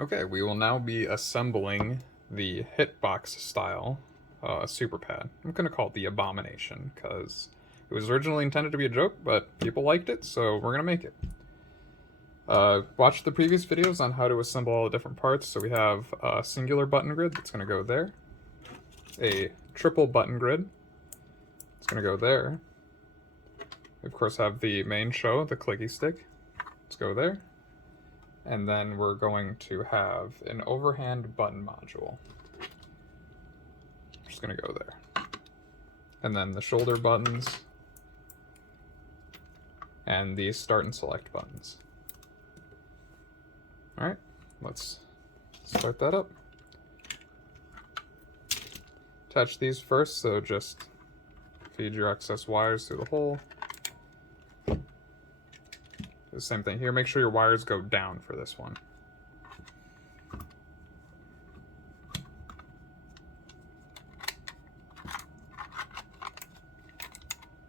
Okay, we will now be assembling the hitbox style super pad. I'm going to call it the Abomination because it was originally intended to be a joke, but people liked it, so we're going to make it. Watch the previous videos on how to assemble all the different parts. So we have a singular button grid that's going to go there, a triple button grid, it's going to go there. We of course have the main show, the clicky stick, let's go there. And then we're going to have an overhand button module. Just going to go there. And then the shoulder buttons and the start and select buttons. Alright, let's start that up. Attach these first, so just feed your excess wires through the hole. The same thing here, make sure your wires go down for this one.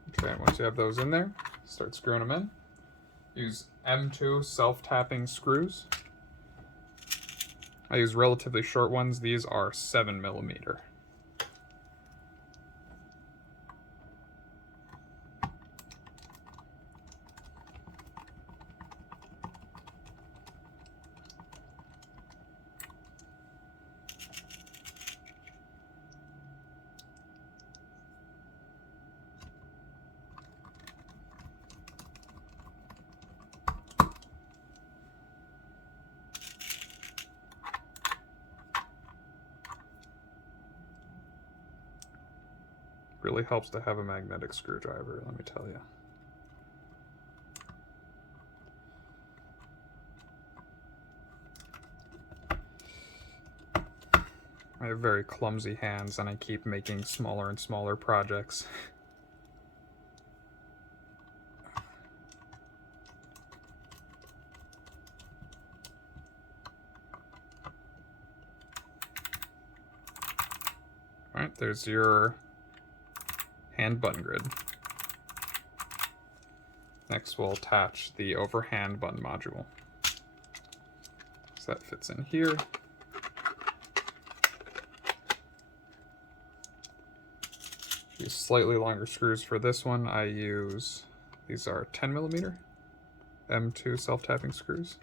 Okay, once you have those in there, start screwing them in. Use M2 self-tapping screws. I use relatively short ones, these are 7mm. Really helps to have a magnetic screwdriver, let me tell you. I have very clumsy hands and I keep making smaller and smaller projects. Alright, there's your hand button grid. Next we'll attach the overhand button module. So that fits in here. Use slightly longer screws for this one. I use, these are 10mm M2 self-tapping screws.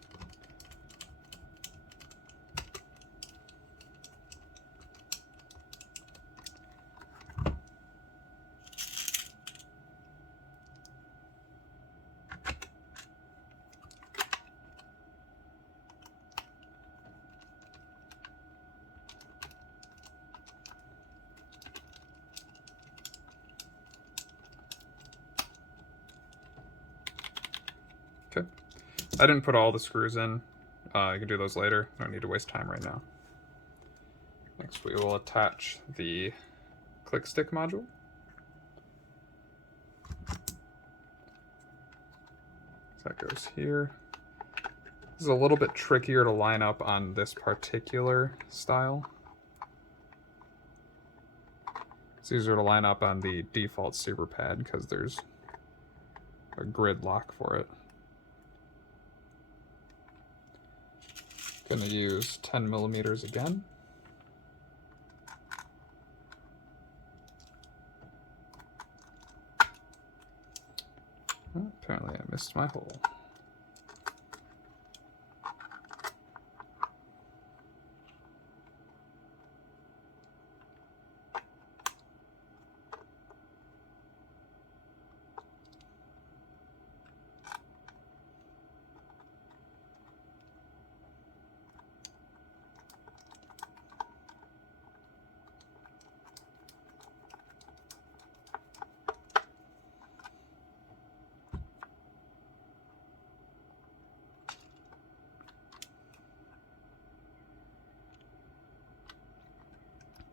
Okay, I didn't put all the screws in. I can do those later. I don't need to waste time right now. Next we will attach the click stick module. That goes here. This is a little bit trickier to line up on this particular style. It's easier to line up on the default super pad because there's a grid lock for it. Gonna use 10mm again. Oh, apparently I missed my hole.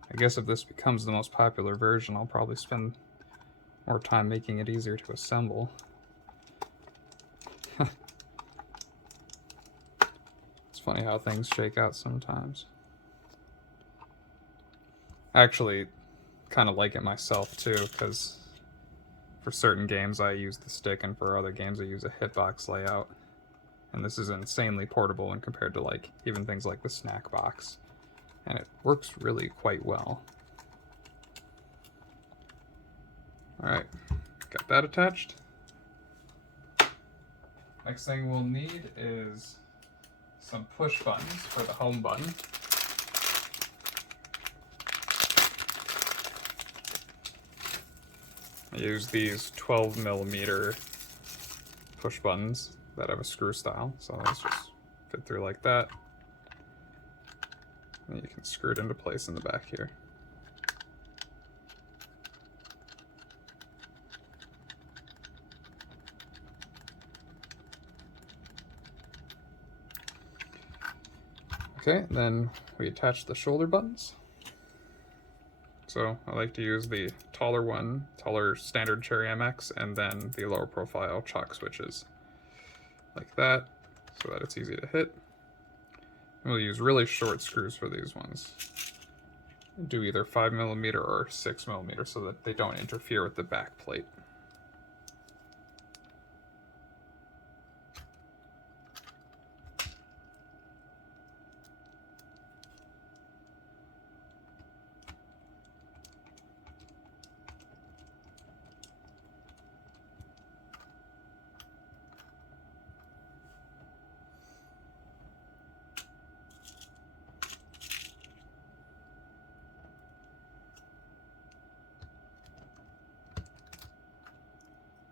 I guess if this becomes the most popular version, I'll probably spend more time making it easier to assemble. It's funny how things shake out sometimes. I actually kind of like it myself too, because for certain games I use the stick and for other games I use a hitbox layout. and this is insanely portable when compared to like even things like the snack box, and it works really quite well. All right, got that attached. Next thing we'll need is some push buttons for the home button. I use these 12mm push buttons that have a screw style, so let's just fit through like that. And you can screw it into place in the back here. Okay, then we attach the shoulder buttons. So I like to use the taller one, taller standard Cherry MX, and then the lower profile chalk switches like that, so that it's easy to hit. And we'll use really short screws for these ones. Do either 5mm or 6mm so that they don't interfere with the back plate.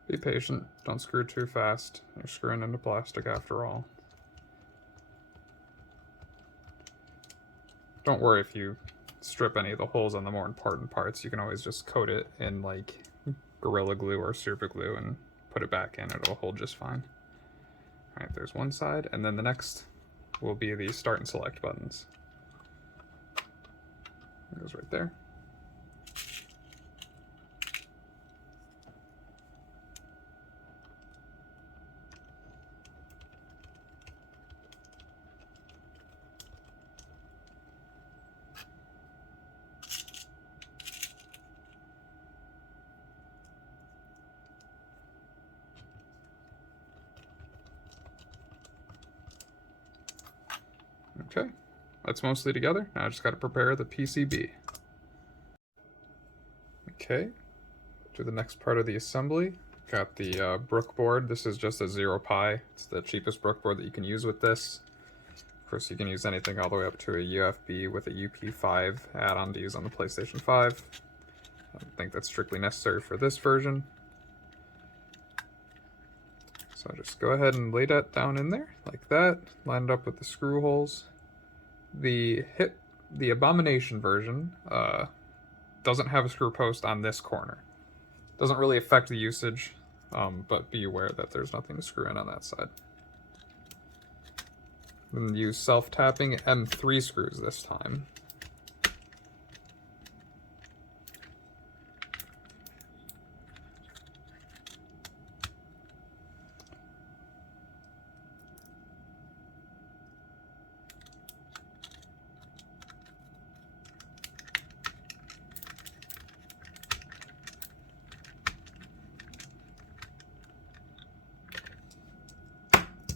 Be patient, don't screw too fast. You're screwing into plastic after all. Don't worry if you strip any of the holes on the more important parts. You can always just coat it in like Gorilla Glue or Super Glue and put it back in. It'll hold just fine. All right, there's one side, and then the next will be the start and select buttons. It goes right there. Okay, that's mostly together. Now I just got to prepare the PCB. Okay, to the next part of the assembly. Got the Brook board. This is just a 0Pi. It's the cheapest Brook board that you can use with this. Of course, you can use anything all the way up to a UFB with a UP5 add-on to use on the PlayStation 5. I don't think that's strictly necessary for this version. So I'll just go ahead and lay that down in there like that. Line it up with the screw holes. The Abomination version doesn't have a screw post on this corner. Doesn't really affect the usage, but be aware that there's nothing to screw in on that side. And use self-tapping M3 screws this time.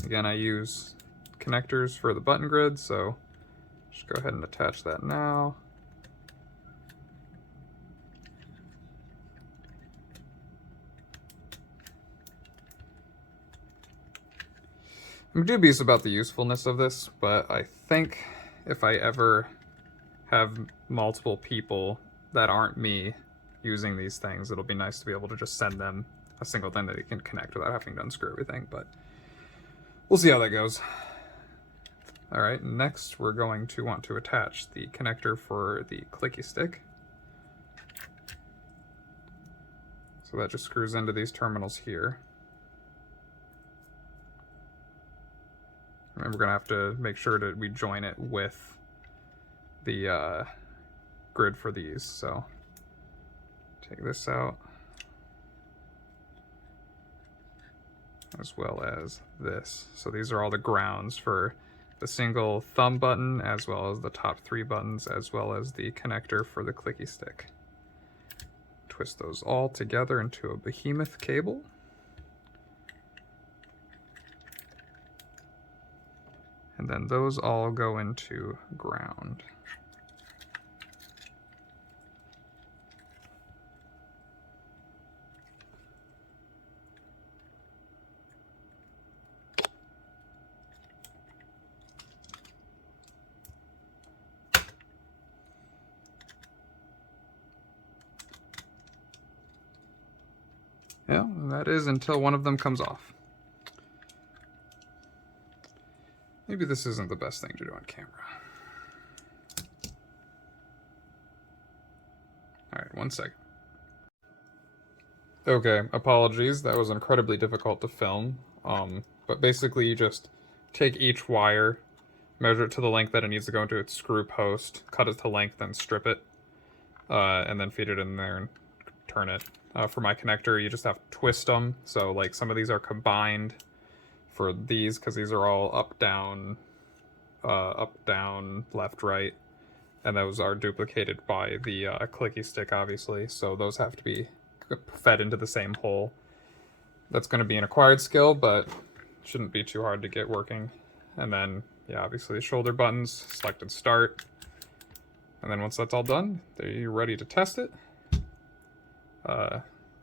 Again, I use connectors for the button grid, so just go ahead and attach that now. I'm dubious about the usefulness of this, but I think if I ever have multiple people that aren't me using these things, it'll be nice to be able to just send them a single thing that they can connect without having to unscrew everything, but we'll see how that goes. All right, next we're going to want to attach the connector for the clicky stick. So that just screws into these terminals here. And we're gonna have to make sure that we join it with the grid for these. So take this out, as well as this. So these are all the grounds for the single thumb button, as well as the top 3 buttons, as well as the connector for the clicky stick. Twist those all together into a behemoth cable. And then those all go into ground. Yeah, that is until one of them comes off. Maybe this isn't the best thing to do on camera. Alright, 1 second. Okay, apologies, that was incredibly difficult to film. But basically you just take each wire, measure it to the length that it needs to go into its screw post, cut it to length, then strip it, and then feed it in there and turn it. For my connector, you just have to twist them. So like some of these are combined for these because these are all up, down, left, right. And those are duplicated by the clicky stick, obviously. So those have to be fed into the same hole. That's going to be an acquired skill, but shouldn't be too hard to get working. And then, yeah, obviously the shoulder buttons, select and start. And then once that's all done, you're ready to test it.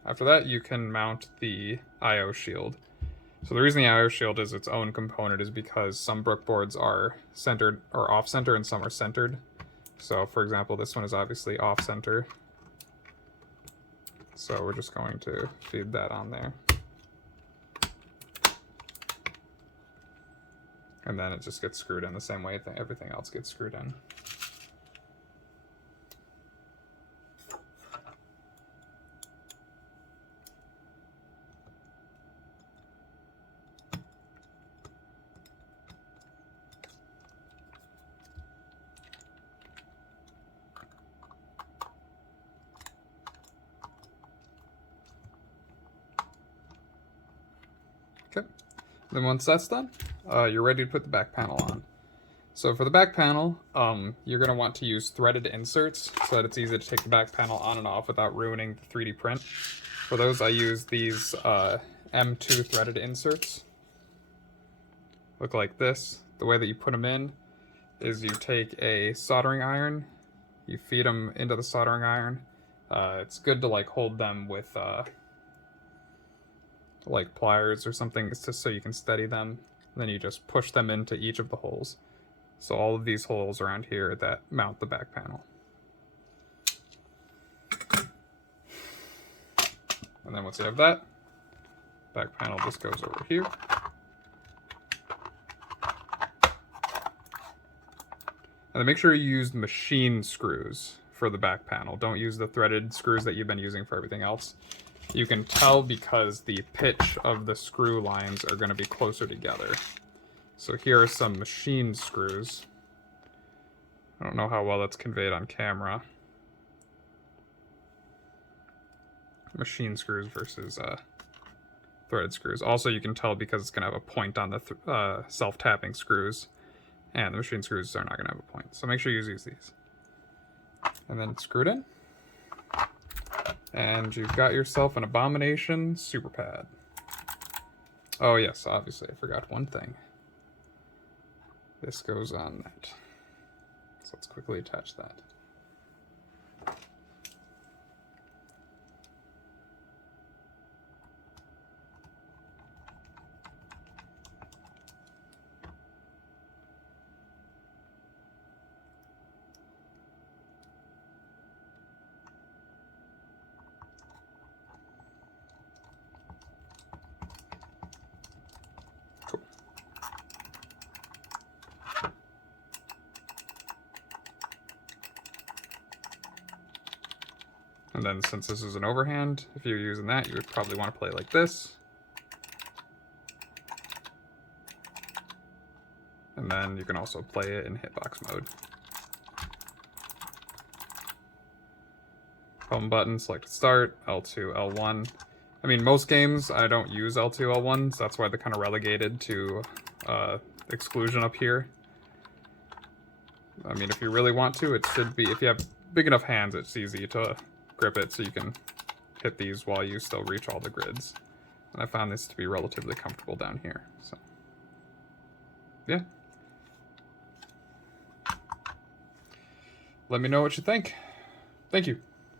After that, you can mount the I/O shield. So the reason the I/O shield is its own component is because some Brook boards are centered or off-center and some are centered. So for example, this one is obviously off-center. So we're just going to feed that on there. And then it just gets screwed in the same way everything else gets screwed in. Okay, then once that's done, you're ready to put the back panel on. So for the back panel, you're going to want to use threaded inserts so that it's easy to take the back panel on and off without ruining the 3D print. For those, I use these M2 threaded inserts. Look like this. The way that you put them in is you take a soldering iron, you feed them into the soldering iron. It's good to like hold them with like pliers or something, it's just so you can steady them. And then you just push them into each of the holes. So all of these holes around here that mount the back panel. And then once you have that, back panel just goes over here. And then make sure you use machine screws for the back panel. Don't use the threaded screws that you've been using for everything else. You can tell because the pitch of the screw lines are going to be closer together. So here are some machine screws. I don't know how well that's conveyed on camera. Machine screws versus threaded screws. Also, you can tell because it's going to have a point on the self-tapping screws, and the machine screws are not going to have a point. So make sure you use these. And then screw it in. And you've got yourself an Abomination super pad. Oh yes, obviously I forgot one thing. This goes on that. So let's quickly attach that. And then since this is an overhand, if you're using that, you would probably want to play like this. And then you can also play it in hitbox mode. Home button, select start, L2, L1. I mean, most games I don't use L2, L1, so that's why they're kind of relegated to exclusion up here. I mean, if you really want to, it should be, if you have big enough hands, it's easy to grip it so you can hit these while you still reach all the grids. And I found this to be relatively comfortable down here. So, yeah. let me know what you think. Thank you.